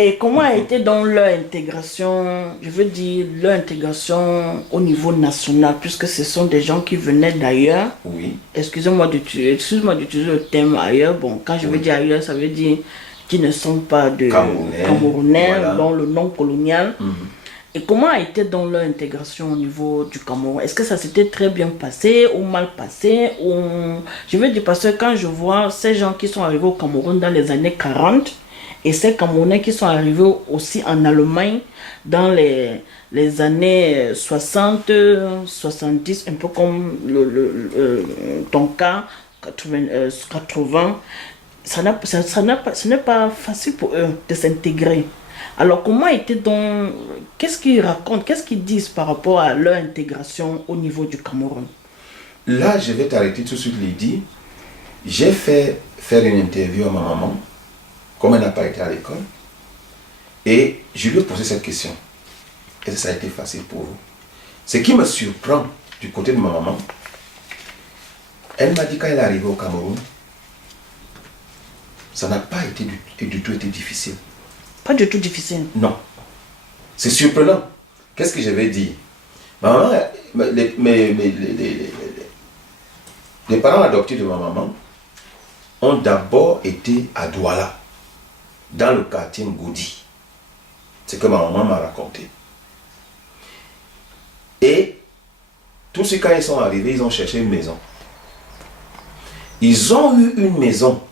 Et comment a été donc leur intégration, je veux dire, leur intégration au niveau national, puisque ce sont des gens qui venaient d'ailleurs. Oui, Excuse-moi d'utiliser le terme ailleurs. Bon, quand je veux oui. dire ailleurs, ça veut dire qui ne sont pas de Camerounais, Camerounais, voilà. dont le nom colonial. Mhm. Et comment a été donc leur intégration au niveau du Cameroun? Est-ce que ça s'était très bien passé ou mal passé ou... Je veux dire parce que quand je vois ces gens qui sont arrivés au Cameroun dans les années 40 et ces Camerounais qui sont arrivés aussi en Allemagne dans les années 60, 70, un peu comme ton cas, 80, ce n'est pas facile pour eux de s'intégrer. Alors, comment était donc, qu'est-ce qu'ils racontent, qu'est-ce qu'ils disent par rapport à leur intégration au niveau du Cameroun? Là, je vais t'arrêter tout de suite, Lydie. J'ai fait faire une interview à ma maman, comme elle n'a pas été à l'école, et je lui ai posé cette question. Est-ce que ça a été facile pour vous? Ce qui me surprend du côté de ma maman, elle m'a dit quand elle est arrivée au Cameroun, ça n'a pas été du tout été difficile. Pas du tout difficile. Non. C'est surprenant. Qu'est-ce que je vais dire? Ma maman, les parents adoptifs de ma maman ont d'abord été à Douala, dans le quartier Ngoudi. C'est ce que ma maman m'a raconté. Et tous ceux, quand ils sont arrivés, ils ont cherché une maison. Ils ont eu une maison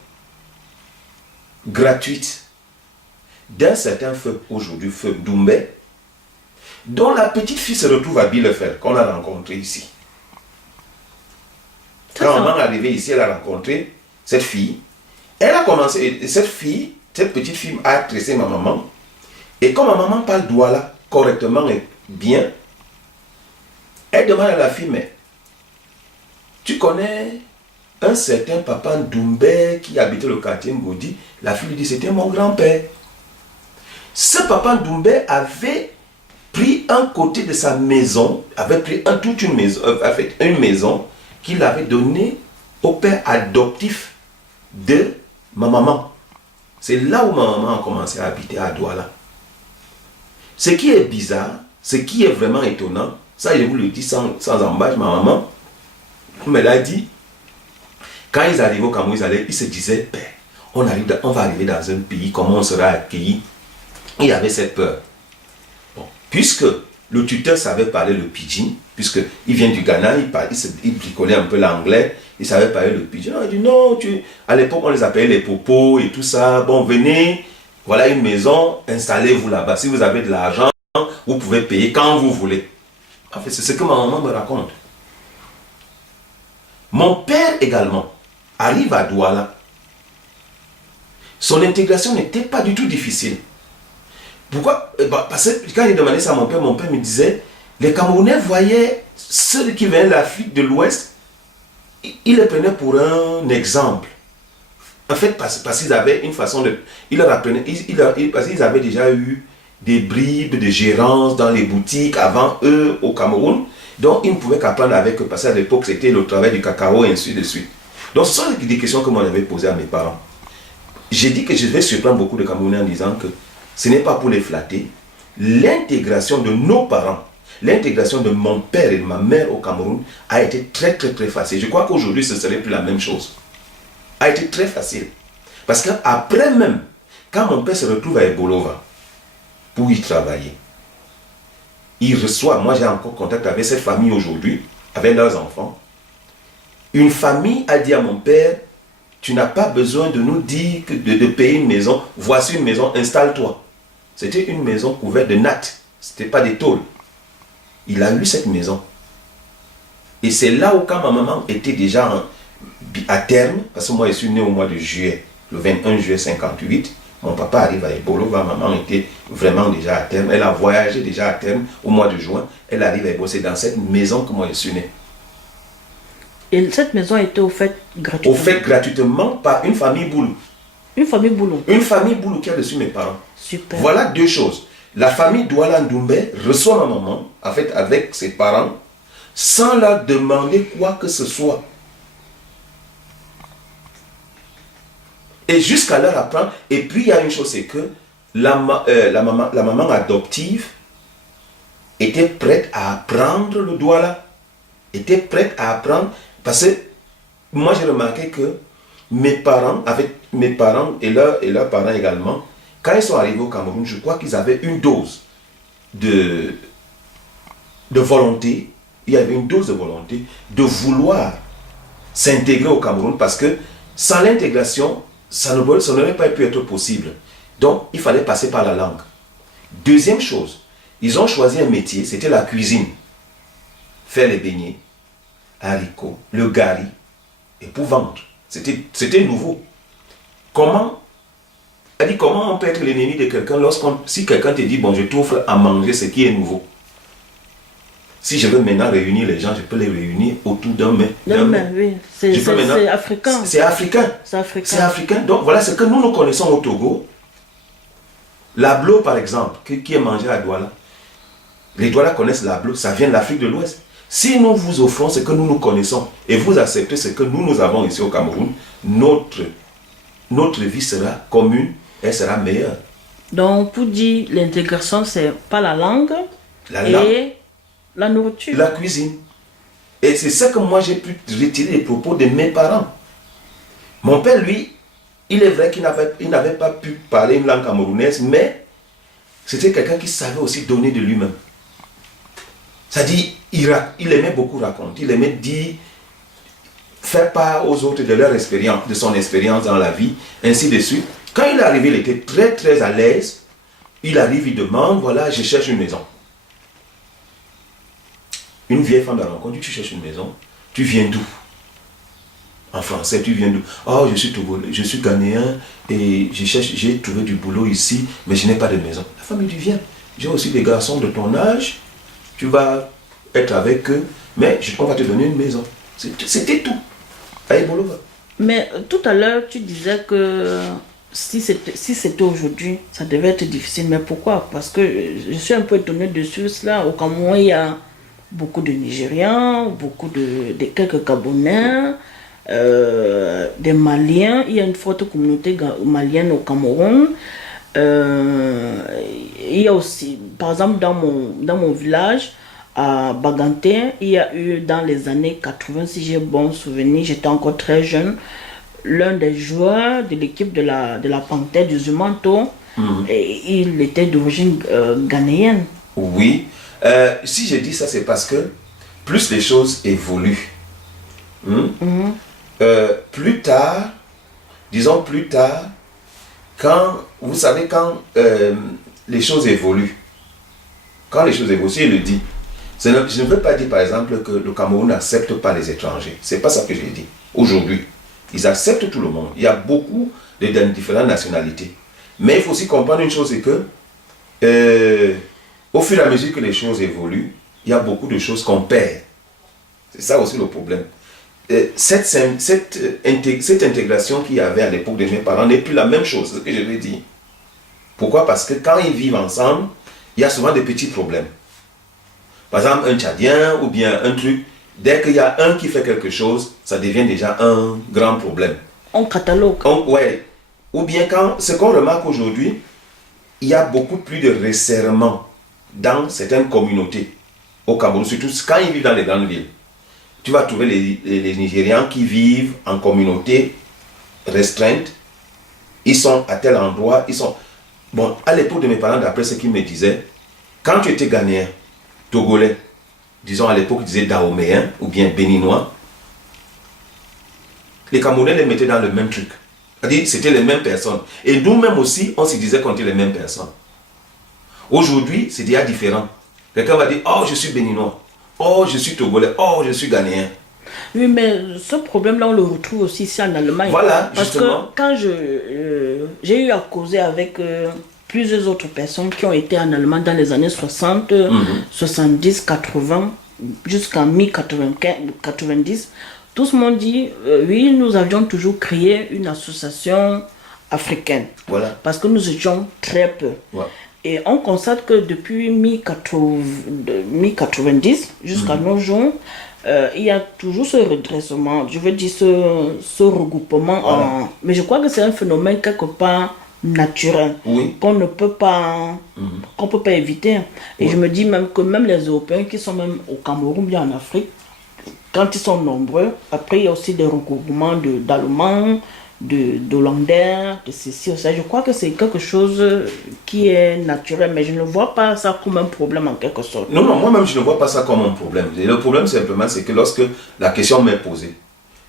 gratuite d'un certain feu, aujourd'hui feu Doumbé, dont la petite fille se retrouve à Bielefeld, qu'on a rencontré ici. Quand maman est arrivée ici, elle a rencontré cette fille. Elle a commencé, cette petite fille a tressé ma maman. Et comme ma maman parle douala correctement et bien, elle demande à la fille, mais tu connais un certain papa Doumbé qui habitait le quartier Ngodi? La fille lui dit, c'était mon grand-père. Ce papa Doumbé avait pris un côté de sa maison, avait pris toute une maison, une maison qu'il avait donnée au père adoptif de ma maman. C'est là où ma maman a commencé à habiter à Douala. Ce qui est bizarre, ce qui est vraiment étonnant, ça je vous le dis sans embâche, ma maman me l'a dit, quand ils arrivaient au Cameroun, ils se disaient, ben, on va arriver dans un pays, comment on sera accueilli? Il y avait cette peur. Bon, puisque le tuteur savait parler le pidgin, puisqu'il vient du Ghana, il bricolait un peu l'anglais, il savait parler le pidgin. Il dit non, à l'époque on les appelait les popos et tout ça. Bon, venez, voilà une maison, installez-vous là-bas. Si vous avez de l'argent, vous pouvez payer quand vous voulez. En fait, c'est ce que ma maman me raconte. Mon père également arrive à Douala. Son intégration n'était pas du tout difficile. Pourquoi? Parce que quand j'ai demandé ça à mon père me disait, les Camerounais voyaient ceux qui venaient de l'Afrique de l'Ouest, ils les prenaient pour un exemple. En fait, parce qu'ils avaient une façon de... Ils leur apprenaient, parce qu'ils avaient déjà eu des bribes de gérance dans les boutiques avant eux au Cameroun, donc ils ne pouvaient qu'apprendre avec eux, parce qu'à l'époque c'était le travail du cacao et ainsi de suite. Donc ce sont des questions que moi j'avais posées à mes parents. J'ai dit que je vais surprendre beaucoup de Camerounais en disant que ce n'est pas pour les flatter. L'intégration de nos parents, l'intégration de mon père et de ma mère au Cameroun a été très très très facile. Je crois qu'aujourd'hui ce ne serait plus la même chose. A été très facile. Parce qu'après même, quand mon père se retrouve à Ebolova pour y travailler, il reçoit, moi j'ai encore contact avec cette famille aujourd'hui, avec leurs enfants. Une famille a dit à mon père, tu n'as pas besoin de nous dire de payer une maison, voici une maison, installe-toi. C'était une maison couverte de nattes, ce n'était pas des tôles. Il a eu cette maison. Et c'est là où quand ma maman était déjà à terme, parce que moi je suis né au mois de juillet, le 21 juillet 58, mon papa arrive à Ebolova, ma maman était vraiment déjà à terme, elle a voyagé déjà à terme au mois de juin, elle arrive à Ebolova, c'est dans cette maison que moi je suis né. Et cette maison était offerte gratuitement? Offerte gratuitement par une famille Boulou. Une famille Boulou? Une famille Boulou qui a reçu mes parents. Super. Voilà deux choses. La famille Douala Ndoumbe reçoit ma maman, en fait avec ses parents, sans leur demander quoi que ce soit. Et jusqu'à leur apprendre. Et puis il y a une chose, c'est que la maman adoptive était prête à apprendre le douala. Était prête à apprendre. Parce que moi, j'ai remarqué que mes parents et leurs parents également, quand ils sont arrivés au Cameroun, je crois qu'ils avaient une dose de volonté. Il y avait une dose de volonté de vouloir s'intégrer au Cameroun parce que sans l'intégration, ça n'aurait pas pu être possible. Donc, il fallait passer par la langue. Deuxième chose, ils ont choisi un métier, c'était la cuisine. Faire les beignets, haricots, le gari, et pour vendre. C'était nouveau. Comment on peut être l'ennemi de quelqu'un si quelqu'un te dit, bon, je t'offre à manger ce qui est nouveau. Si je veux maintenant réunir les gens, je peux les réunir autour d'un mets. Oui. C'est africain. C'est africain. C'est africain. Donc voilà ce que nous connaissons au Togo. L'ablo, par exemple, qui est mangé à Douala. Les Douala connaissent l'ablo, ça vient de l'Afrique de l'Ouest. Si nous vous offrons ce que nous connaissons et vous acceptez ce que nous avons ici au Cameroun, notre vie sera commune, elle sera meilleure. Donc, pour dire l'intégration, c'est pas la langue et la nourriture. La cuisine. Et c'est ça que moi j'ai pu retirer les propos de mes parents. Mon père, lui, il est vrai qu'il n'avait pas pu parler une langue camerounaise, mais c'était quelqu'un qui savait aussi donner de lui-même. C'est-à-dire, il aimait beaucoup raconter, il aimait dire, faire part aux autres de leur expérience, de son expérience dans la vie, ainsi de suite. Quand il est arrivé, il était très très à l'aise. Il arrive, il demande, voilà, je cherche une maison. Une vieille femme la rencontre, tu cherches une maison, tu viens d'où? En français, tu viens d'où? Oh, je suis togolais, je suis ghanéen et j'ai trouvé du boulot ici, mais je n'ai pas de maison. La femme lui dit, viens, j'ai aussi des garçons de ton âge, tu vas être avec eux, mais on va te donner une maison. C'était tout. Mais tout à l'heure, tu disais que si c'était aujourd'hui, ça devait être difficile. Mais pourquoi? Parce que je suis un peu étonnée de cela. Au Cameroun, il y a beaucoup de Nigérians, de quelques Gabonais, des Maliens. Il y a une forte communauté malienne au Cameroun. Il y a aussi, par exemple, dans mon village, à Baganté, il y a eu dans les années 80, si j'ai bon souvenir, j'étais encore très jeune, l'un des joueurs de l'équipe de la Panthère du Zumanto, et il était d'origine ghanéenne. Oui, si je dis ça, c'est parce que plus les choses évoluent, plus tard, quand les choses évoluent, si je le dis, je ne veux pas dire par exemple que le Cameroun n'accepte pas les étrangers. C'est pas ça que j'ai dit. Aujourd'hui, ils acceptent tout le monde. Il y a beaucoup de différentes nationalités. Mais il faut aussi comprendre une chose, c'est que au fur et à mesure que les choses évoluent, il y a beaucoup de choses qu'on perd. C'est ça aussi le problème. Cette intégration qu'il y avait à l'époque de mes parents n'est plus la même chose, c'est ce que je vais dire. Pourquoi? Parce que quand ils vivent ensemble, il y a souvent des petits problèmes. Par exemple, un Tchadien ou bien un truc, dès qu'il y a un qui fait quelque chose, ça devient déjà un grand problème. On catalogue. Ouais. Ou bien ce qu'on remarque aujourd'hui, il y a beaucoup plus de resserrement dans certaines communautés au Cameroun, surtout quand ils vivent dans les grandes villes. Tu vas trouver les Nigérians qui vivent en communauté restreinte. Ils sont à tel endroit, Bon, à l'époque de mes parents, d'après ce qu'ils me disaient, quand tu étais Ghanéen, Togolais, disons à l'époque, ils disaient Dahoméen ou bien Béninois, les Camerounais les mettaient dans le même truc. C'est-à-dire, c'était les mêmes personnes. Et nous-mêmes aussi, on se disait qu'on était les mêmes personnes. Aujourd'hui, c'est déjà différent. Quelqu'un va dire, oh, je suis Béninois, oh, je suis Togolais, oh, je suis Ghanéen. Oui, mais ce problème-là, on le retrouve aussi ici en Allemagne. Voilà, parce justement. Que quand j'ai eu à causer avec plusieurs autres personnes qui ont été en Allemagne dans les années 60, 70, 80, jusqu'en mi-90, tous m'ont dit, oui, nous avions toujours créé une association africaine. Voilà. Parce que nous étions très peu. Ouais. Et on constate que depuis mi-90 jusqu'à nos jours, il y a toujours ce redressement, je veux dire ce regroupement. Voilà. Mais je crois que c'est un phénomène quelque part naturel Oui. qu'on ne peut pas, qu'on peut pas éviter. Et Oui. je me dis même que même les Européens qui sont même au Cameroun, bien en Afrique, quand ils sont nombreux, après il y a aussi des regroupements d'Allemands, d'Hollandais, de ceci, ça. Je crois que c'est quelque chose qui est naturel, mais je ne vois pas ça comme un problème en quelque sorte. Non, non, moi-même, je ne vois pas ça comme un problème. Et le problème, simplement, c'est que lorsque la question m'est posée,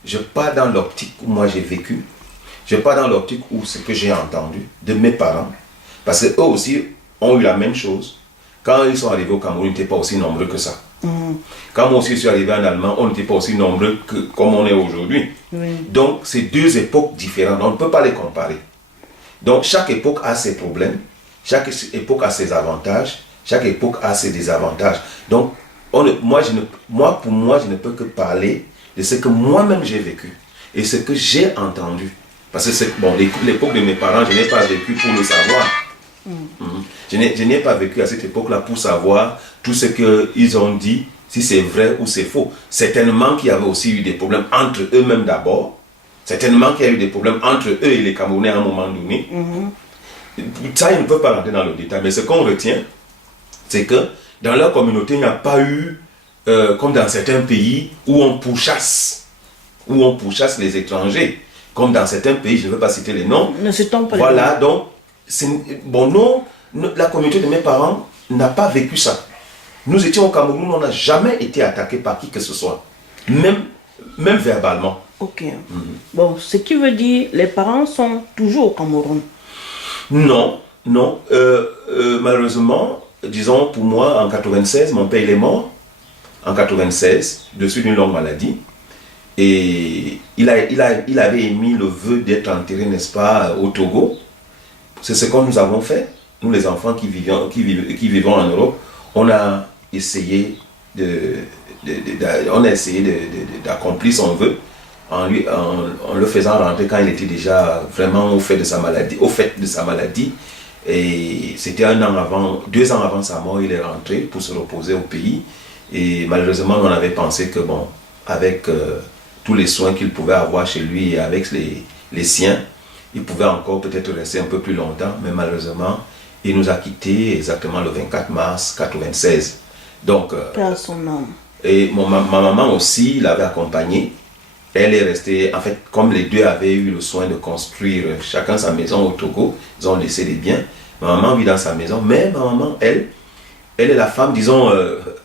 je pars dans l'optique où moi j'ai vécu, je pars dans l'optique où ce que j'ai entendu de mes parents, parce qu'eux aussi ont eu la même chose. Quand ils sont arrivés au Cameroun, ils n'étaient pas aussi nombreux que ça. Quand moi aussi je suis arrivé en Allemagne, on n'était pas aussi nombreux que comme on est aujourd'hui. Oui. Donc, c'est deux époques différentes. On ne peut pas les comparer. Donc, chaque époque a ses problèmes, chaque époque a ses avantages, chaque époque a ses désavantages. Donc, pour moi, je ne peux que parler de ce que moi-même j'ai vécu et ce que j'ai entendu. Parce que l'époque de mes parents, je n'ai pas vécu pour le savoir. Je n'ai pas vécu à cette époque-là pour savoir tout ce qu'ils ont dit, si c'est vrai ou c'est faux. Certainement qu'il y avait aussi eu des problèmes entre eux-mêmes d'abord. Certainement qu'il y a eu des problèmes entre eux et les Camerounais à un moment donné. Ça, ils ne peuvent pas rentrer dans le détail. Mais ce qu'on retient, c'est que dans leur communauté, il n'y a pas eu, comme dans certains pays, où on pourchasse les étrangers. Comme dans certains pays, je ne veux pas citer les noms. Ne citons pas Voilà, donc, non, la communauté de mes parents n'a pas vécu ça. Nous étions au Cameroun, on n'a jamais été attaqué par qui que ce soit, même verbalement. Ok. Bon, ce qui veut dire les parents sont toujours au Cameroun. Non, non. Malheureusement, disons pour moi, en 96, mon père il est mort. En 96, de suite d'une longue maladie. Et il avait émis le vœu d'être enterré, n'est-ce pas, au Togo. C'est ce que nous avons fait. Nous, les enfants qui vivons en Europe, on a essayé d'accomplir son vœu en le faisant rentrer quand il était déjà vraiment au fait de sa maladie. Et c'était 2 ans avant sa mort, il est rentré pour se reposer au pays. Et malheureusement, on avait pensé que bon, avec tous les soins qu'il pouvait avoir chez lui et avec les siens, il pouvait encore peut-être rester un peu plus longtemps, mais malheureusement, il nous a quittés exactement le 24 mars 1996. Donc, Père son âme. et ma maman aussi l'avait accompagné. Elle est restée, en fait, comme les deux avaient eu le soin de construire chacun sa maison au Togo, ils ont laissé les biens. Ma maman vit dans sa maison, mais ma maman, elle est la femme, disons,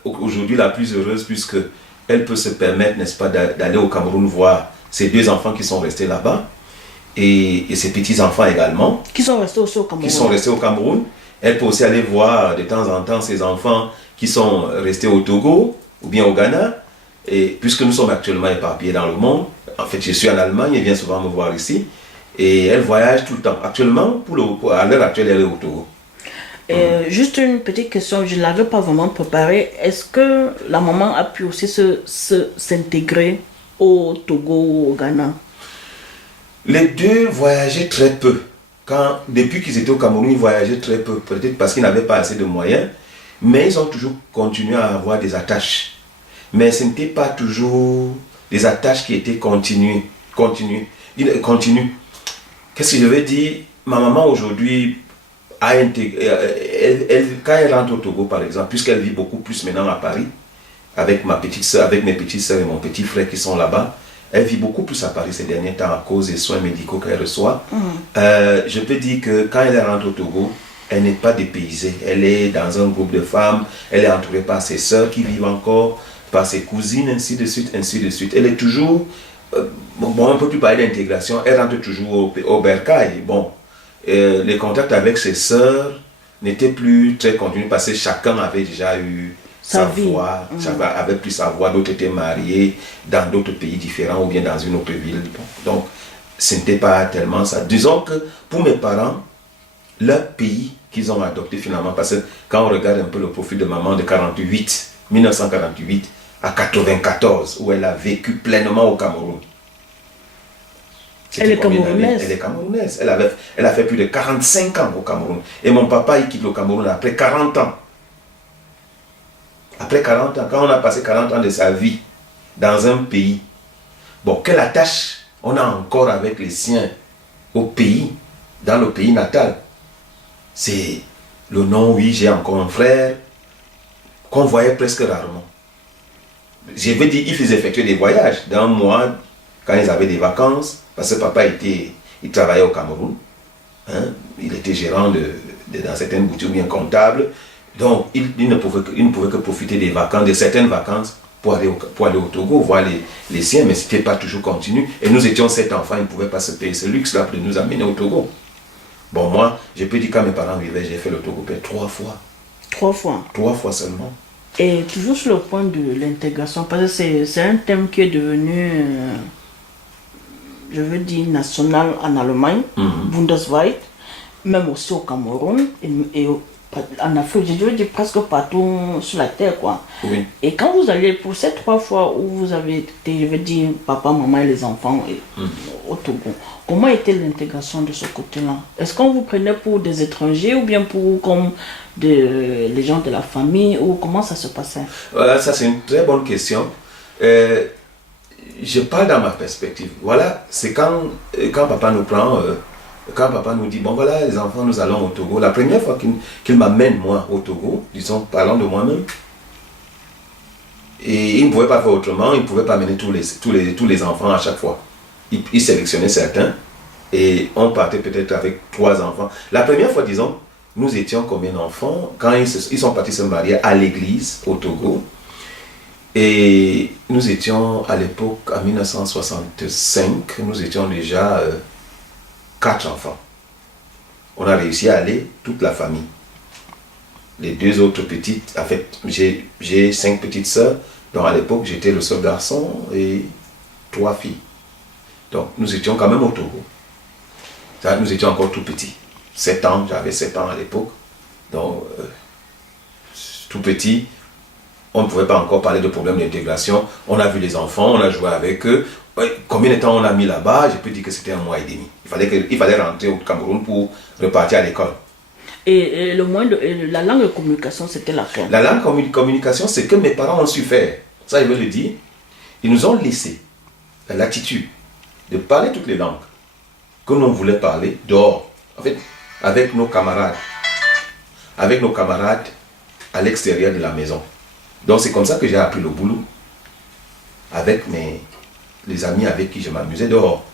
aujourd'hui la plus heureuse, puisque elle peut se permettre, n'est-ce pas, d'aller au Cameroun voir ses 2 enfants qui sont restés là-bas, et ses petits-enfants également. Qui sont restés aussi au Cameroun. Qui sont restés au Cameroun. Elle peut aussi aller voir de temps en temps ses enfants qui sont restés au Togo ou bien au Ghana. Et puisque nous sommes actuellement éparpillés dans le monde, en fait je suis en Allemagne, elle vient souvent me voir ici. Et elle voyage tout le temps. Actuellement, à l'heure actuelle, elle est au Togo. Juste une petite question, je ne l'avais pas vraiment préparée. Est-ce que la maman a pu aussi s'intégrer au Togo ou au Ghana? Les deux voyageaient très peu. Depuis qu'ils étaient au Cameroun, ils voyageaient très peu. Peut-être parce qu'ils n'avaient pas assez de moyens. Mais ils ont toujours continué à avoir des attaches. Mais ce n'était pas toujours des attaches qui étaient continues. Qu'est-ce que je veux dire? Ma maman aujourd'hui a intégré, quand elle rentre au Togo par exemple, puisqu'elle vit beaucoup plus maintenant à Paris, avec mes petites soeurs et mon petit frère qui sont là-bas, elle vit beaucoup plus à Paris ces derniers temps à cause des soins médicaux qu'elle reçoit. Je peux dire que quand elle rentre au Togo, elle n'est pas dépaysée. Elle est dans un groupe de femmes, elle est entourée par ses soeurs qui vivent encore, par ses cousines, ainsi de suite, ainsi de suite. Elle est toujours, on ne peut plus parler d'intégration, elle rentre toujours au bercail. Bon, les contacts avec ses soeurs n'étaient plus très continus parce que chacun avait déjà eu sa voix, chacun avait plus sa voix, d'autres étaient mariés dans d'autres pays différents ou bien dans une autre ville. Donc, ce n'était pas tellement ça. Disons que pour mes parents, leur pays qu'ils ont adopté finalement, parce que quand on regarde un peu le profil de maman de 1948 à 94, où elle a vécu pleinement au Cameroun. Elle est camerounaise. Elle est camerounaise. Elle a fait plus de 45 ans au Cameroun. Et mon papa, il quitte le Cameroun après 40 ans. Après 40 ans, quand on a passé 40 ans de sa vie dans un pays, bon, quelle attache on a encore avec les siens au pays? dans le pays natal. C'est le nom, oui, j'ai encore un frère, qu'on voyait presque rarement. Je veux dire, ils faisaient effectuer des voyages d'un mois quand ils avaient des vacances, parce que papa il travaillait au Cameroun. Hein, il était gérant dans certaines boutiques ou bien comptable. Donc, il ne pouvait que profiter des vacances, de certaines vacances, pour aller au Togo, voir les siens, mais ce n'était pas toujours continu. Et nous étions 7 enfants, ils ne pouvaient pas se payer ce luxe-là de nous amener au Togo. Bon, moi, je peux dire quand mes parents vivaient, j'ai fait le Togo peut-être 3 fois. 3 fois. 3 fois seulement. Et toujours sur le point de l'intégration, parce que c'est un thème qui est devenu, je veux dire, national en Allemagne, bundesweit, même aussi au Cameroun et en Afrique, je veux dire presque partout sur la terre, quoi. Oui. Et quand vous allez, pour ces 3 fois où vous avez été, je veux dire, papa, maman et les enfants au Togo, comment était l'intégration de ce côté-là? Est-ce qu'on vous prenait pour des étrangers ou bien pour comme les gens de la famille, ou comment ça se passait? Voilà, ça c'est une très bonne question. Je parle dans ma perspective. Voilà, c'est quand papa nous prend, quand papa nous dit, bon voilà les enfants, nous allons au Togo. La première fois qu'il m'amène moi au Togo, disons, parlant de moi-même, et il ne pouvait pas faire autrement, il ne pouvait pas amener tous les enfants à chaque fois. Il sélectionnait certains, et on partait peut-être avec 3 enfants. La première fois, disons, nous étions combien d'enfants? Quand ils sont partis se marier à l'église au Togo, et nous étions à l'époque, en 1965, nous étions déjà 4 enfants. On a réussi à aller, toute la famille. Les 2 autres petites, en fait, j'ai 5 petites sœurs, donc à l'époque j'étais le seul garçon et 3 filles. Donc nous étions quand même au Togo. Ça, nous étions encore tout petits. 7 ans, j'avais 7 ans à l'époque. Donc, tout petit, on ne pouvait pas encore parler de problème d'intégration. On a vu les enfants, on a joué avec eux. Combien de temps on a mis là-bas? Je peux dire que c'était 1 mois et demi. Il fallait rentrer au Cameroun pour repartir à l'école. Et la langue de communication, c'était laquelle? La langue de communication, c'est que mes parents ont su faire. Ça, je veux le dire. Ils nous ont laissé la latitude de parler toutes les langues que l'on voulait parler dehors. En fait, avec nos camarades à l'extérieur de la maison. Donc c'est comme ça que j'ai appris le boulot avec les amis avec qui je m'amusais dehors.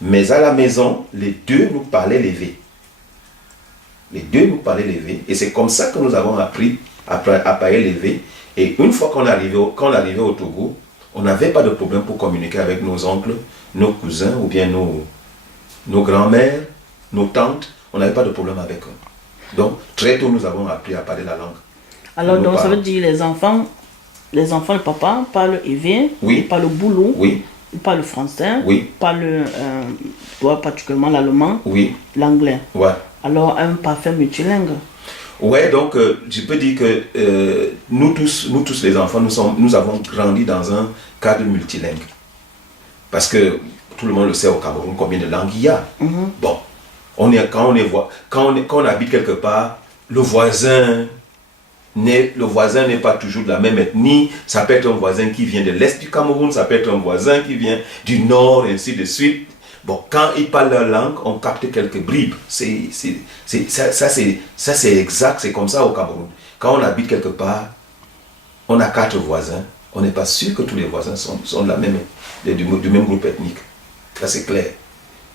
Mais à la maison, les 2 nous parlaient levé. Les 2 nous parlaient levé. Et c'est comme ça que nous avons appris à parler levé. Et une fois qu'on arrivait au Togo, on n'avait pas de problème pour communiquer avec nos oncles, nos cousins ou bien nos grands-mères, nos tantes. On n'avait pas de problème avec eux. Donc, très tôt, nous avons appris à parler la langue. Alors, donc, ça veut dire les enfants de papa parlent évé, oui. Ils parlent boulot, oui. Ils parlent français, oui. Ils parlent particulièrement l'allemand, oui. L'anglais. Ouais. Alors, un parfait multilingue. Ouais, donc, je peux dire que nous tous les enfants, nous avons grandi dans un cadre multilingue. Parce que tout le monde le sait au Cameroun combien de langues il y a. Bon. Quand on habite quelque part, le voisin n'est pas toujours de la même ethnie. Ça peut être un voisin qui vient de l'est du Cameroun, ça peut être un voisin qui vient du nord, et ainsi de suite. Bon, quand ils parlent leur langue, on capte quelques bribes. Ça c'est exact, c'est comme ça au Cameroun. Quand on habite quelque part, on a 4 voisins. On n'est pas sûr que tous les voisins sont du même groupe ethnique. Ça c'est clair.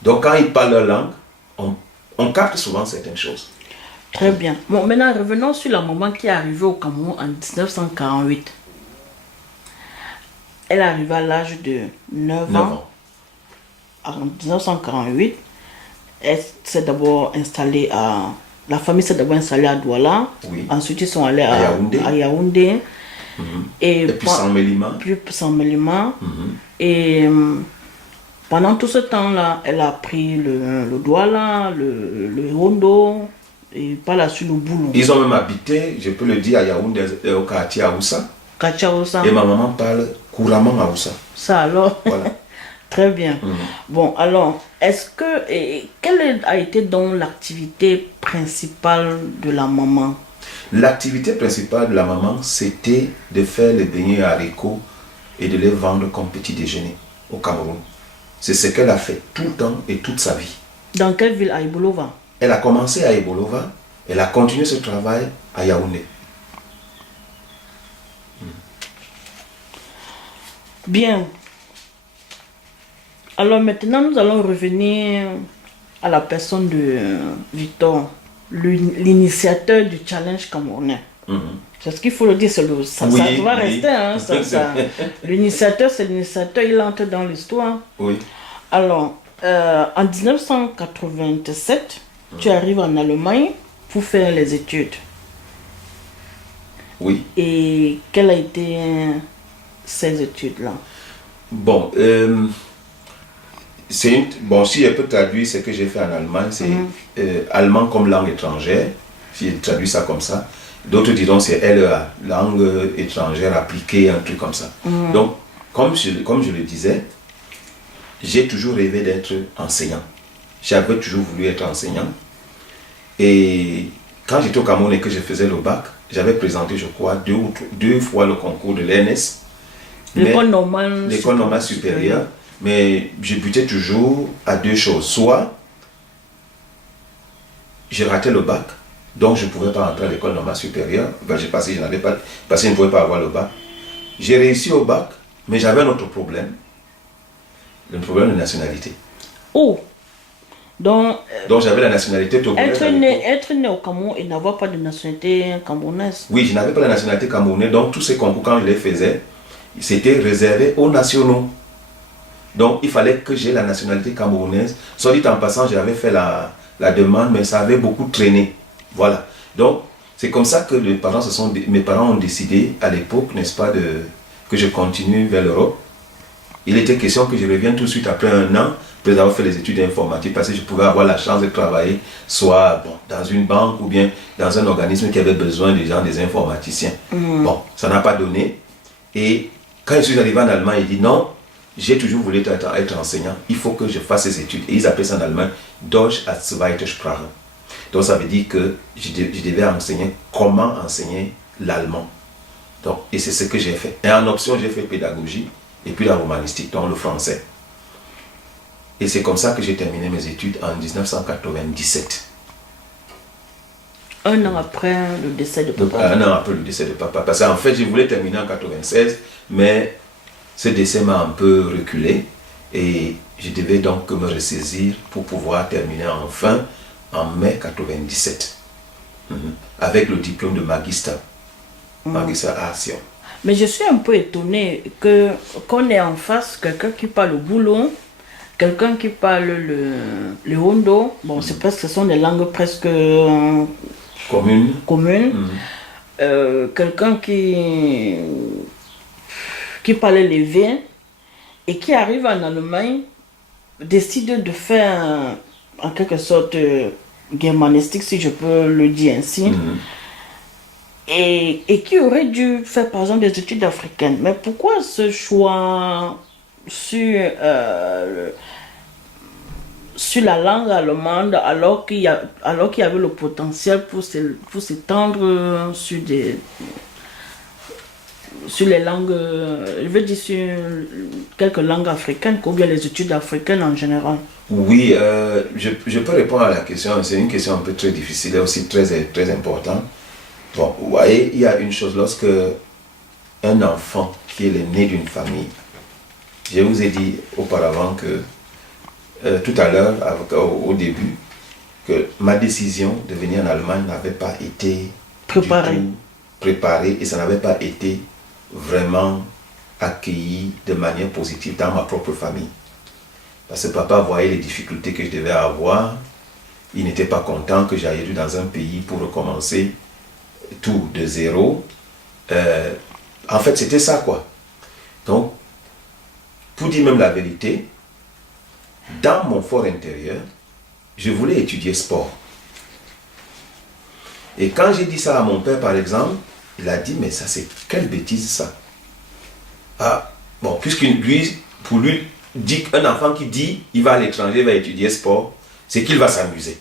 Donc quand ils parlent leur langue, on capte souvent certaines choses. Très bien. Bon, maintenant revenons sur la maman qui est arrivée au Cameroun en 1948. Elle est arrivée à l'âge de 9 ans. En 1948, elle s'est d'abord installée la famille s'est d'abord installée à Douala. Oui. Ensuite, ils sont allés à Yaoundé. Et puis Saint-Mélima. Et pendant tout ce temps-là, elle a pris le Douala, le Hondo, et par la suite le Boulou. Ils ont même habité, je peux le dire, à Yaoundé, au quartier Aoussa. Et ma maman parle couramment Aoussa. Ça alors. Voilà. Très bien. Bon, alors, quelle a été donc l'activité principale de la maman? L'activité principale de la maman, c'était de faire les beignets haricots et de les vendre comme petit déjeuner au Cameroun. C'est ce qu'elle a fait tout le temps et toute sa vie. Dans quelle ville? À Ibolova? Elle a commencé à Ibolova, elle a continué ce travail à Yaoundé. Bien. Alors maintenant, nous allons revenir à la personne de Victor, l'initiateur du challenge camerounais. C'est ce qu'il faut le dire, ça Oui, va oui. rester. Hein, l'initiateur, c'est l'initiateur, il entre dans l'histoire. Oui. Alors, en 1987, tu arrives en Allemagne pour faire les études. Oui. Et quelles a été ces études-là? Bon, bon, si je peux traduire ce que j'ai fait en Allemagne, c'est allemand comme langue étrangère, si je traduis ça comme ça. D'autres diront c'est LEA, langue étrangère appliquée, un truc comme ça. Donc, comme je le disais, j'ai toujours rêvé d'être enseignant. J'avais toujours voulu être enseignant. Et quand j'étais au Cameroun et que je faisais le bac, j'avais présenté, je crois, deux fois le concours de l'ENS. L'école normale supérieure. Mais je butais toujours à deux choses. Soit je ratais le bac, donc je ne pouvais pas entrer à l'école normale supérieure. J'ai passé, je n'avais pas, parce que je ne pouvais pas avoir le bac. J'ai réussi au bac, mais j'avais un autre problème. Le problème de nationalité. Oh! Donc j'avais la nationalité togolaise. Être né au Cameroun et n'avoir pas de nationalité camerounaise. Oui, je n'avais pas la nationalité camerounaise, donc tous ces concours, quand je les faisais, c'était réservé aux nationaux. Donc il fallait que j'ai la nationalité camerounaise. Soit dit en passant, j'avais fait la demande, mais ça avait beaucoup traîné. Voilà. Donc c'est comme ça que mes parents ont décidé à l'époque, n'est-ce pas, que je continue vers l'Europe. Il était question que je revienne tout de suite après un an, après avoir fait les études d'informatique, parce que je pouvais avoir la chance de travailler soit dans une banque ou bien dans un organisme qui avait besoin des informaticiens. Bon, ça n'a pas donné. Et quand je suis arrivé en Allemagne, il dit non, j'ai toujours voulu être enseignant, il faut que je fasse ces études. Et ils appellent ça en allemand Deutsch als zweite Sprache. Donc ça veut dire que je devais enseigner comment enseigner l'allemand. Donc, et c'est ce que j'ai fait. Et en option, j'ai fait pédagogie et puis la romanistique, donc le français. Et c'est comme ça que j'ai terminé mes études en 1997. Un an après le décès de papa. Un an après le décès de papa. Parce qu'en fait, je voulais terminer en 1996, mais ce décès m'a un peu reculé et je devais donc me ressaisir pour pouvoir terminer enfin en mai 1997 avec le diplôme de Magister à Sion. Mais je suis un peu étonnée qu'on ait en face quelqu'un qui parle le boulot, quelqu'un qui parle le hondo. Bon, c'est presque, ce sont des langues presque communes. Quelqu'un qui parlait les vins et qui arrive en Allemagne, décide de faire en quelque sorte germanistique, si je peux le dire ainsi, et qui aurait dû faire par exemple des études africaines. Mais pourquoi ce choix sur la langue allemande alors qu'il y avait le potentiel pour s'étendre sur les langues, je veux dire sur quelques langues africaines, ou bien les études africaines en général? Oui, je peux répondre à la question. C'est une question un peu très difficile et aussi très, très importante. Bon, vous voyez, il y a une chose, lorsque un enfant qui est l'aîné d'une famille, je vous ai dit auparavant que, tout à l'heure, au début, que ma décision de venir en Allemagne n'avait pas été préparée et ça n'avait pas été vraiment accueilli de manière positive dans ma propre famille. Parce que papa voyait les difficultés que je devais avoir. Il n'était pas content que j'aille dans un pays pour recommencer tout de zéro. En fait, c'était ça, quoi. Donc, pour dire même la vérité, dans mon fort intérieur, je voulais étudier sport. Et quand j'ai dit ça à mon père, par exemple, il a dit, mais ça c'est quelle bêtise ça. Ah, bon, puisque pour lui, un enfant qui dit, il va à l'étranger, il va étudier sport, c'est qu'il va s'amuser.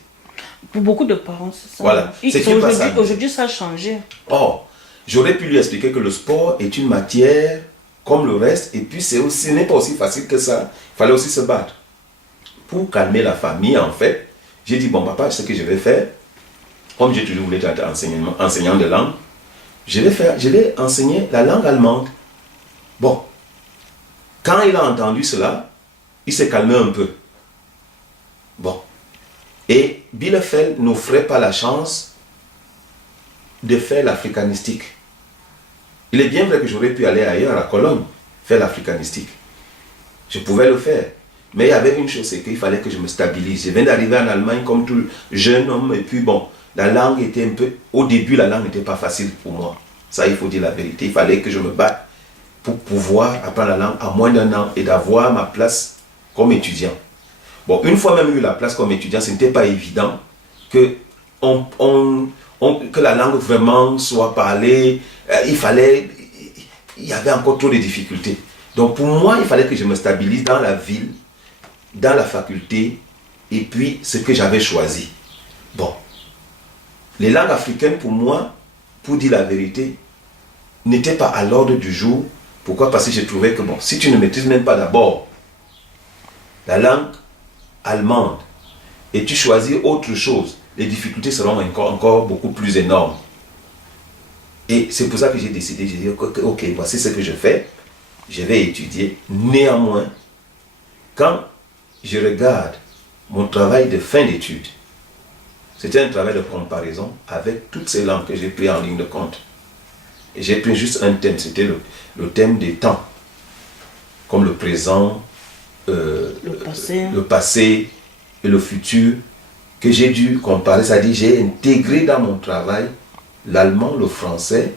Pour beaucoup de parents, c'est ça. Voilà, c'est qu'il va s'amuser. Aujourd'hui, ça a changé. Or, j'aurais pu lui expliquer que le sport est une matière comme le reste, et puis ce n'est pas aussi facile que ça, il fallait aussi se battre. pour calmer la famille, en fait, j'ai dit, bon papa, ce que je vais faire, comme j'ai toujours voulu être enseignant de langue, je vais enseigner la langue allemande. Bon, quand il a entendu cela, il s'est calmé un peu. Bon. Et Bielefeld n'offrait pas la chance de faire l'africanistique. Il est bien vrai que j'aurais pu aller ailleurs, à Cologne, faire l'africanistique. Je pouvais le faire. Mais il y avait une chose, c'est qu'il fallait que je me stabilise. Je viens d'arriver en Allemagne comme tout jeune homme, et puis bon, la langue était un peu... Au début, la langue n'était pas facile pour moi. Ça, il faut dire la vérité. Il fallait que je me batte pour pouvoir apprendre la langue à moins d'1 an et d'avoir ma place comme étudiant. Bon, une fois même eu la place comme étudiant, ce n'était pas évident que, que la langue vraiment soit parlée. Il y avait encore trop de difficultés. Donc pour moi, il fallait que je me stabilise dans la ville, dans la faculté, et puis ce que j'avais choisi. Bon, les langues africaines pour moi, pour dire la vérité, n'étaient pas à l'ordre du jour. Pourquoi? Parce que je trouvais que bon, si tu ne maîtrises même pas d'abord la langue allemande et tu choisis autre chose, les difficultés seront encore beaucoup plus énormes. Et c'est pour ça que j'ai décidé, j'ai dit ok, voici ce que je fais, je vais étudier. Néanmoins, quand je regarde mon travail de fin d'études, c'était un travail de comparaison avec toutes ces langues que j'ai pris en ligne de compte. Et j'ai pris juste un thème, c'était le thème des temps, comme le présent, le passé et le futur, que j'ai dû comparer. C'est-à-dire j'ai intégré dans mon travail l'allemand, le français,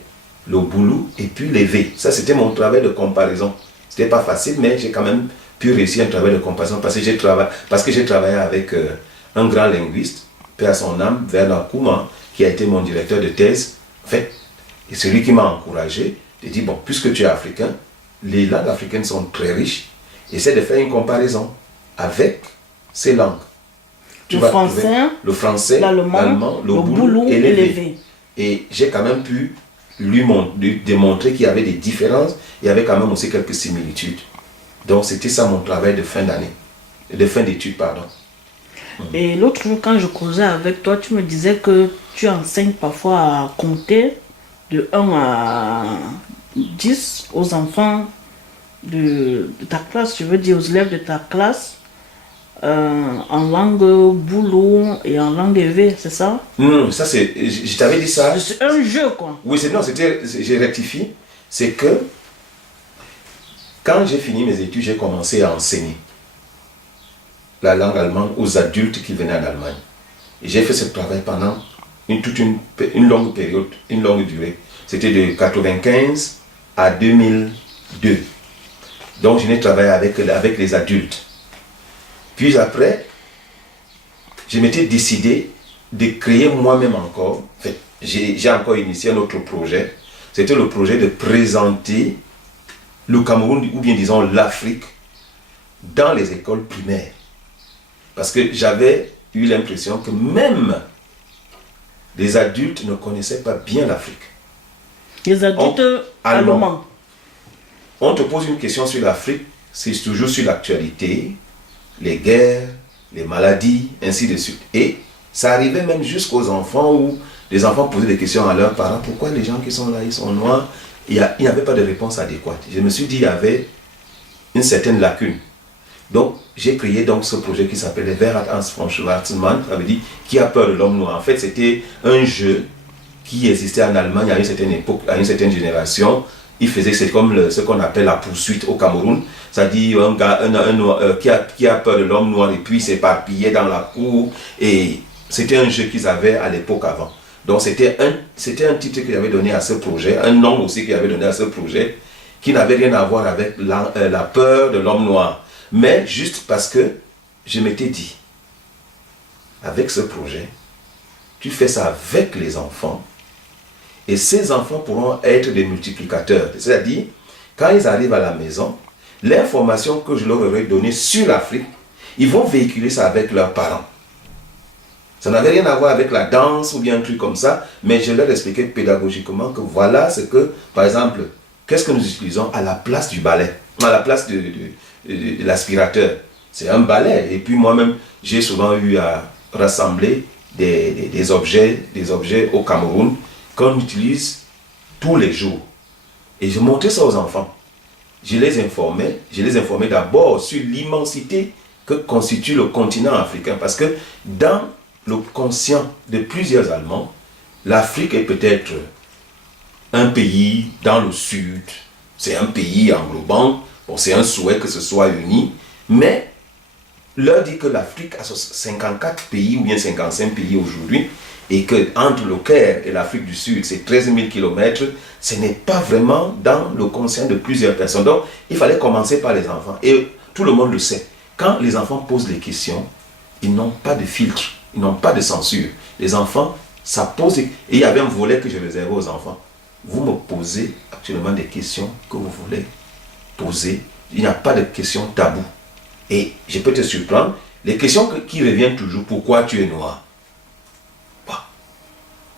le boulou et puis les V. Ça, c'était mon travail de comparaison. C'était pas facile, mais j'ai quand même pu réussir un travail de comparaison parce que j'ai travaillé avec un grand linguiste, paix à son âme, Werner Kuhmann, qui a été mon directeur de thèse. En fait, et celui qui m'a encouragé, de dire, bon, puisque tu es africain, les langues africaines sont très riches, essaie de faire une comparaison avec ces langues. Le français, l'allemand, le boulou et les V. Et j'ai quand même pu lui démontrer qu'il y avait des différences, il y avait quand même aussi quelques similitudes. Donc c'était ça mon travail de fin d'année, de fin d'études, pardon. Et l'autre jour, quand je causais avec toi, tu me disais que tu enseignes parfois à compter de 1 à 10 aux enfants de ta classe, je veux dire aux élèves de ta classe, en langue boulot et en langue V, c'est ça? Non, ça c'est, je t'avais dit ça. C'est un jeu quoi. Oui, j'ai rectifié. C'est que quand j'ai fini mes études, j'ai commencé à enseigner la langue allemande aux adultes qui venaient en Allemagne. Et j'ai fait ce travail pendant une longue période, une longue durée. C'était de 1995 à 2002. Donc je n'ai travaillé avec les adultes. Puis après, je m'étais décidé de créer moi-même encore. En fait, j'ai encore initié un autre projet. C'était le projet de présenter le Cameroun, ou bien disons l'Afrique, dans les écoles primaires. Parce que j'avais eu l'impression que même les adultes ne connaissaient pas bien l'Afrique. Les adultes allemands. On te pose une question sur l'Afrique, c'est toujours sur l'actualité, les guerres, les maladies, ainsi de suite. Et ça arrivait même jusqu'aux enfants où les enfants posaient des questions à leurs parents. Pourquoi les gens qui sont là, ils sont noirs? Il n'y avait pas de réponse adéquate. Je me suis dit qu'il y avait une certaine lacune. Donc, j'ai créé donc ce projet qui s'appelait Wer hat Angst vor Schwarzmann, ça veut dire qui a peur de l'homme noir. En fait, c'était un jeu qui existait en Allemagne à une certaine époque, à une certaine génération. C'est comme ce qu'on appelle la poursuite au Cameroun. C'est-à-dire un gars qui a peur de l'homme noir et puis s'éparpillait dans la cour. Et c'était un jeu qu'ils avaient à l'époque avant. Donc c'était un titre qu'il avait donné à ce projet, un nom aussi qu'il avait donné à ce projet, qui n'avait rien à voir avec la peur de l'homme noir. Mais juste parce que je m'étais dit, avec ce projet, tu fais ça avec les enfants, et ces enfants pourront être des multiplicateurs. C'est-à-dire, quand ils arrivent à la maison, l'information que je leur aurais donnée sur l'Afrique, ils vont véhiculer ça avec leurs parents. Ça n'avait rien à voir avec la danse ou bien un truc comme ça, mais je leur expliquais pédagogiquement que voilà ce que, par exemple, qu'est-ce que nous utilisons à la place du balai, à la place de l'aspirateur. C'est un balai. Et puis moi-même, j'ai souvent eu à rassembler des objets au Cameroun qu'on utilise tous les jours. Et je montrais ça aux enfants. Je les informais d'abord sur l'immensité que constitue le continent africain. Parce que dans le conscient de plusieurs Allemands, l'Afrique est peut-être un pays dans le sud, c'est un pays englobant, bon, c'est un souhait que ce soit uni, mais leur dit que l'Afrique a 54 pays ou bien 55 pays aujourd'hui, et que entre le Caire et l'Afrique du Sud, c'est 13 000 km, ce n'est pas vraiment dans le conscient de plusieurs personnes. Donc, il fallait commencer par les enfants. Et tout le monde le sait. Quand les enfants posent des questions, ils n'ont pas de filtre, ils n'ont pas de censure. Les enfants, ça pose... Et il y avait un volet que je réservais aux enfants. Vous me posez actuellement des questions que vous voulez poser. Il n'y a pas de questions taboues. Et je peux te surprendre, les questions qui reviennent toujours, pourquoi tu es noir?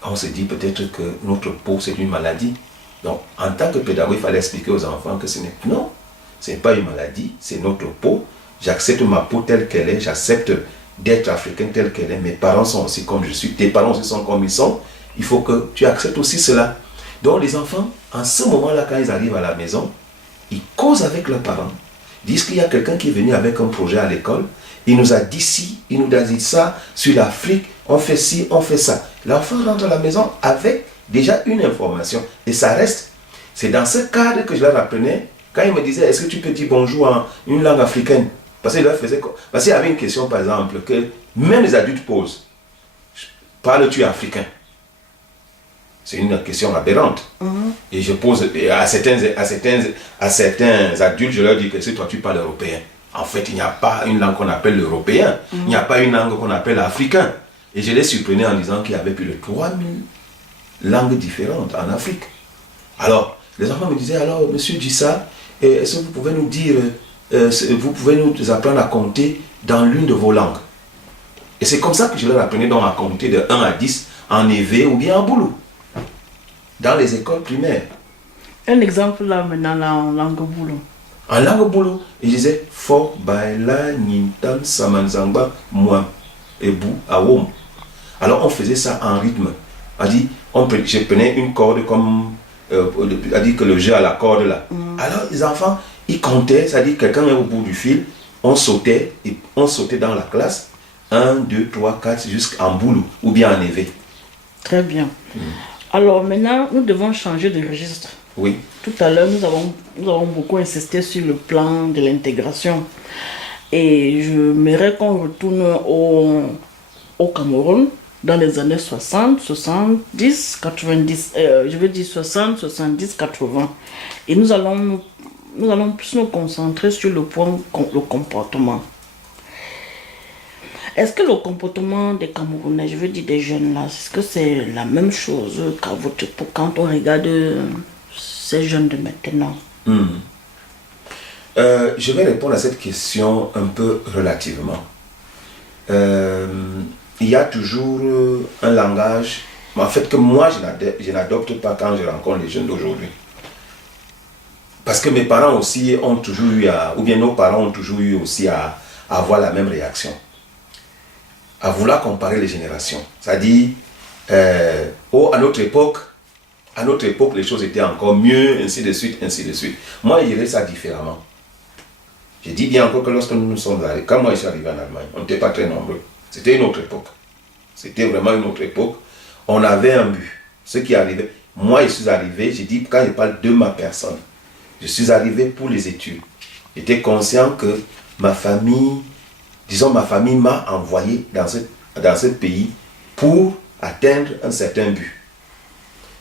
On se dit peut-être que notre peau c'est une maladie. Donc en tant que pédagogue, il fallait expliquer aux enfants que ce n'est pas une maladie, c'est notre peau. J'accepte ma peau telle qu'elle est, j'accepte d'être africain tel qu'elle est. Mes parents sont aussi comme je suis, tes parents aussi sont comme ils sont. Il faut que tu acceptes aussi cela. Donc les enfants, en ce moment-là, quand ils arrivent à la maison, ils causent avec leurs parents. Ils disent qu'il y a quelqu'un qui est venu avec un projet à l'école. Il nous a dit ci, il nous a dit ça, sur l'Afrique, on fait ci, on fait ça. L'enfant rentre à la maison avec déjà une information. Et ça reste. C'est dans ce cadre que je leur apprenais. Quand il me disait, est-ce que tu peux dire bonjour en une langue africaine? Parce qu'il y avait une question, par exemple, que même les adultes posent. Parles-tu africain? C'est une question aberrante. Et je pose, et à certains adultes, je leur dis que si toi tu parles européen, en fait, il n'y a pas une langue qu'on appelle l'européen. Il n'y a pas une langue qu'on appelle l'africain. Et je les surprenais en disant qu'il y avait plus de 3000 langues différentes en Afrique. Alors, les enfants me disaient, alors, monsieur Dissa, est-ce que vous pouvez nous dire, vous pouvez nous apprendre à compter dans l'une de vos langues? Et c'est comme ça que je leur apprenais donc à compter de 1 à 10 en Evé ou bien en Boulou, dans les écoles primaires. Un exemple là maintenant en langue Boulou. En langue Boulou, il disait Fo, Baila, Nintan, Samanzangba, Moi, Ebu, Awom. Alors on faisait ça en rythme. Je prenais une corde comme, a dit que le jeu à la corde là. Alors les enfants, ils comptaient, c'est-à-dire quelqu'un est au bout du fil, on sautait dans la classe, 1, 2, 3, 4, jusqu'en Boulou, ou bien en éveil. Très bien. Alors maintenant, nous devons changer de registre. Oui. Tout à l'heure, nous avons beaucoup insisté sur le plan de l'intégration. Et j'aimerais qu'on retourne au Cameroun dans les années 60, 70, 90. Je veux dire 60, 70, 80. Et nous allons plus nous concentrer sur le comportement. Est-ce que le comportement des Camerounais, je veux dire des jeunes là, est-ce que c'est la même chose qu'à votre époque quand on regarde ces jeunes de maintenant? Je vais répondre à cette question un peu relativement. Il y a toujours un langage, en fait, que moi je n'adopte pas quand je rencontre les jeunes d'aujourd'hui. Parce que mes parents aussi ont toujours eu, ou bien nos parents ont toujours eu aussi à avoir la même réaction. À vouloir comparer les générations. C'est-à-dire, à notre époque, les choses étaient encore mieux, ainsi de suite, ainsi de suite. Moi, je dirais ça différemment. Je dis bien encore que lorsque nous sommes arrivés, quand moi je suis arrivé en Allemagne, on n'était pas très nombreux. C'était une autre époque. C'était vraiment une autre époque. On avait un but. Ce qui arrivait, moi je suis arrivé, je dis, quand je parle de ma personne, je suis arrivé pour les études. J'étais conscient que ma famille m'a envoyé dans ce pays pour atteindre un certain but.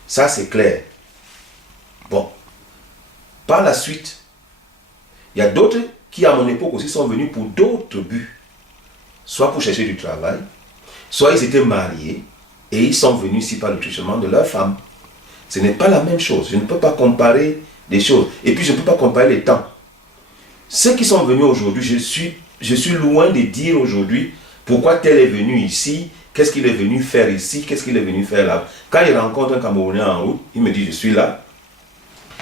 Ça, c'est clair. Bon. Par la suite, il y a d'autres qui, à mon époque aussi, sont venus pour d'autres buts. Soit pour chercher du travail, soit ils étaient mariés et ils sont venus ici par le truchement de leur femme. Ce n'est pas la même chose. Je ne peux pas comparer les choses. Et puis, je ne peux pas comparer les temps. Ceux qui sont venus aujourd'hui, je suis loin de dire aujourd'hui pourquoi tel est venu ici, qu'est-ce qu'il est venu faire ici, qu'est-ce qu'il est venu faire là. Quand il rencontre un Camerounais en route, il me dit je suis là.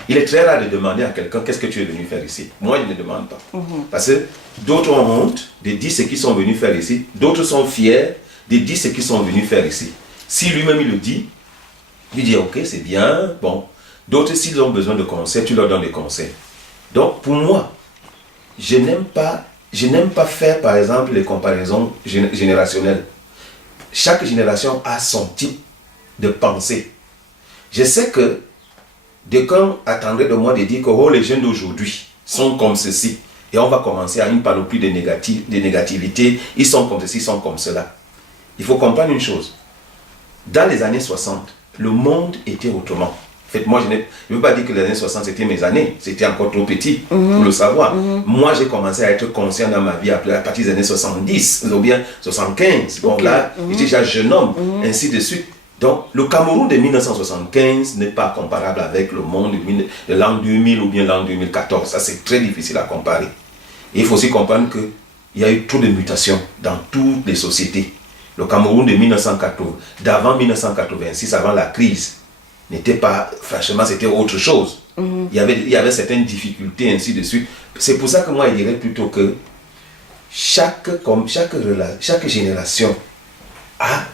Il est très rare de demander à quelqu'un qu'est-ce que tu es venu faire ici. Moi, je ne demande pas. Parce que d'autres ont honte de dire ce qu'ils sont venus faire ici. D'autres sont fiers de dire ce qu'ils sont venus faire ici. Si lui-même il le dit, il dit ok, c'est bien, bon. D'autres, s'ils ont besoin de conseils, tu leur donnes des conseils. Donc, pour moi, je n'aime pas faire, par exemple, les comparaisons générationnelles. Chaque génération a son type de pensée. Je sais que quelqu'un attendrait de moi de dire que oh, les jeunes d'aujourd'hui sont comme ceci. Et on va commencer à une panoplie de négativité. Ils sont comme ceci, ils sont comme cela. Il faut comprendre une chose. Dans les années 60, le monde était autrement. En fait, moi, je ne veux pas dire que les années 60, c'était mes années. C'était encore trop petit pour le savoir. Moi, j'ai commencé à être conscient dans ma vie à partir des années 70, ou bien 75. Donc là, j'étais déjà jeune homme, ainsi de suite. Donc, le Cameroun de 1975 n'est pas comparable avec le monde de l'an 2000 ou bien l'an 2014. Ça, c'est très difficile à comparer. Et il faut aussi comprendre qu'il y a eu trop de mutations dans toutes les sociétés. Le Cameroun de 1980, d'avant 1986, avant la crise, n'était pas, franchement, c'était autre chose. Il y avait certaines difficultés, ainsi de suite. C'est pour ça que moi, je dirais plutôt que chaque génération a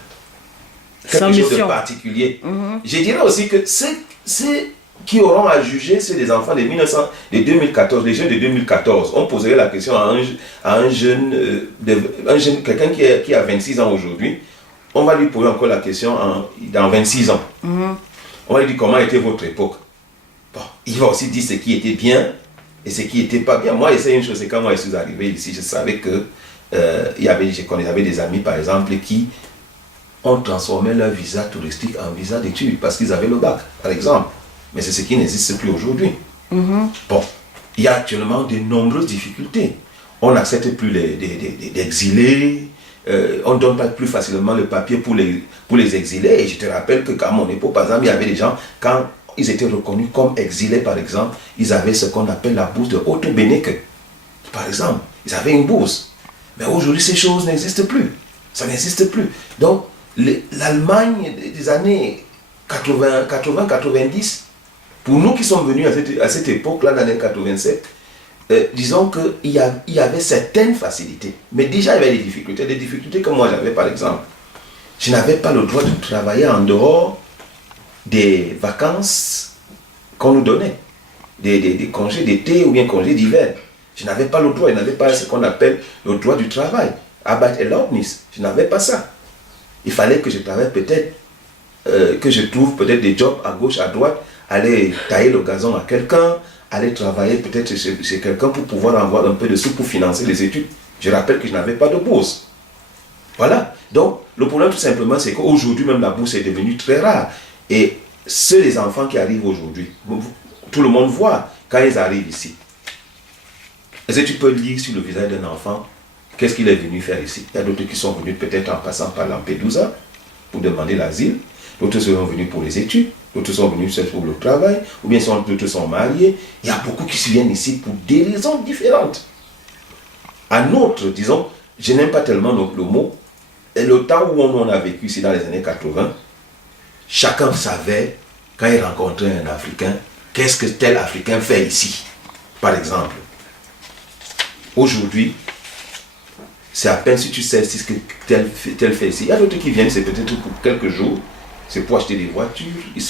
quelque chose de particulier. Je dirais aussi que ceux qui auront à juger, c'est les enfants de 2014, les jeunes de 2014. On poserait la question à un jeune, quelqu'un qui a 26 ans aujourd'hui. On va lui poser encore la question dans 26 ans. On va lui dire comment était votre époque. Bon, il va aussi dire ce qui était bien et ce qui n'était pas bien. Moi, c'est une chose, c'est quand moi je suis arrivé ici, je savais que j'avais des amis, par exemple, qui ont transformé leur visa touristique en visa d'études parce qu'ils avaient le bac, par exemple. Mais c'est ce qui n'existe plus aujourd'hui. Bon, il y a actuellement de nombreuses difficultés. On n'accepte plus les exilés. On ne donne pas plus facilement le papier pour les exilés. Et je te rappelle que qu'à mon époque, par exemple, il y avait des gens, quand ils étaient reconnus comme exilés, par exemple, ils avaient ce qu'on appelle la bourse de Otto Beneke. Par exemple, ils avaient une bourse. Mais aujourd'hui, ces choses n'existent plus. Ça n'existe plus. Donc, l'Allemagne des années 80-90, pour nous qui sommes venus à cette époque-là, dans les années 87, disons qu'il y avait certaines facilités. Mais déjà, il y avait des difficultés que moi j'avais, par exemple. Je n'avais pas le droit de travailler en dehors des vacances qu'on nous donnait, des congés d'été ou bien congés d'hiver. Je n'avais pas le droit, je n'avais pas ce qu'on appelle le droit du travail. Arbeit Erlaubnis, je n'avais pas ça. Il fallait que je travaille peut-être, que je trouve peut-être des jobs à gauche, à droite, aller tailler le gazon à quelqu'un, aller travailler peut-être chez quelqu'un pour pouvoir avoir un peu de sous pour financer les études. Je rappelle que je n'avais pas de bourse. Voilà. Donc, le problème tout simplement, c'est qu'aujourd'hui, même la bourse est devenue très rare. Et les enfants qui arrivent aujourd'hui, tout le monde voit quand ils arrivent ici. Est-ce que tu peux lire sur le visage d'un enfant qu'est-ce qu'il est venu faire ici? Il y a d'autres qui sont venus peut-être en passant par Lampedusa pour demander l'asile. D'autres sont venus pour les études. D'autres sont venus pour le travail. Ou bien d'autres sont mariés. Il y a beaucoup qui viennent ici pour des raisons différentes. Un autre, disons, je n'aime pas tellement le mot. Et le temps où on a vécu ici dans les années 80, chacun savait, quand il rencontrait un Africain, qu'est-ce que tel Africain fait ici, par exemple. Aujourd'hui, c'est à peine si tu sais ce que tel fait ici. Il y a d'autres qui viennent, c'est peut-être pour quelques jours, c'est pour acheter des voitures, ils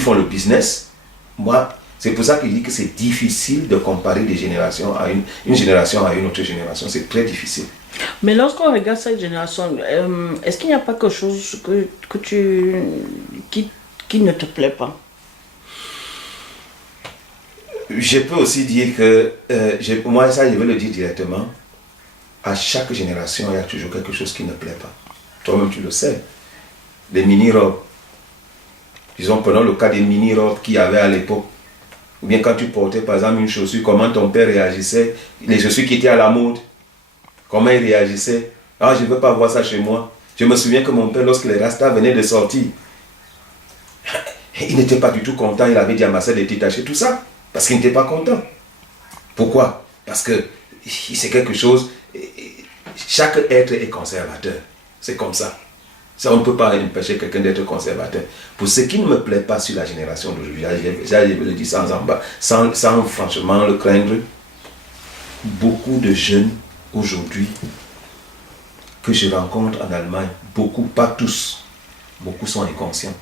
font le business. Moi, c'est pour ça qu'il dit que c'est difficile de comparer des générations à une génération à une autre génération. C'est très difficile. Mais lorsqu'on regarde cette génération, est-ce qu'il n'y a pas quelque chose qui ne te plaît pas? Je peux aussi dire que, moi ça je veux le dire directement, à chaque génération il y a toujours quelque chose qui ne plaît pas. Toi-même tu le sais. Les mini-robes. Disons, prenons le cas des mini-robes qu'il y avait à l'époque. Ou bien quand tu portais par exemple une chaussure, comment ton père réagissait, les chaussures qui étaient à la mode, comment il réagissait. Ah, je ne veux pas voir ça chez moi. Je me souviens que mon père, lorsque les Rastas venaient de sortir, il n'était pas du tout content, il avait dit à ma soeur de détacher tout ça, parce qu'il n'était pas content. Pourquoi? Parce que c'est quelque chose, chaque être est conservateur. C'est comme ça. Ça, on ne peut pas empêcher quelqu'un d'être conservateur. Pour ce qui ne me plaît pas sur la génération d'aujourd'hui, je le dis sans franchement le craindre, beaucoup de jeunes aujourd'hui que je rencontre en Allemagne, beaucoup, pas tous, beaucoup sont inconscients.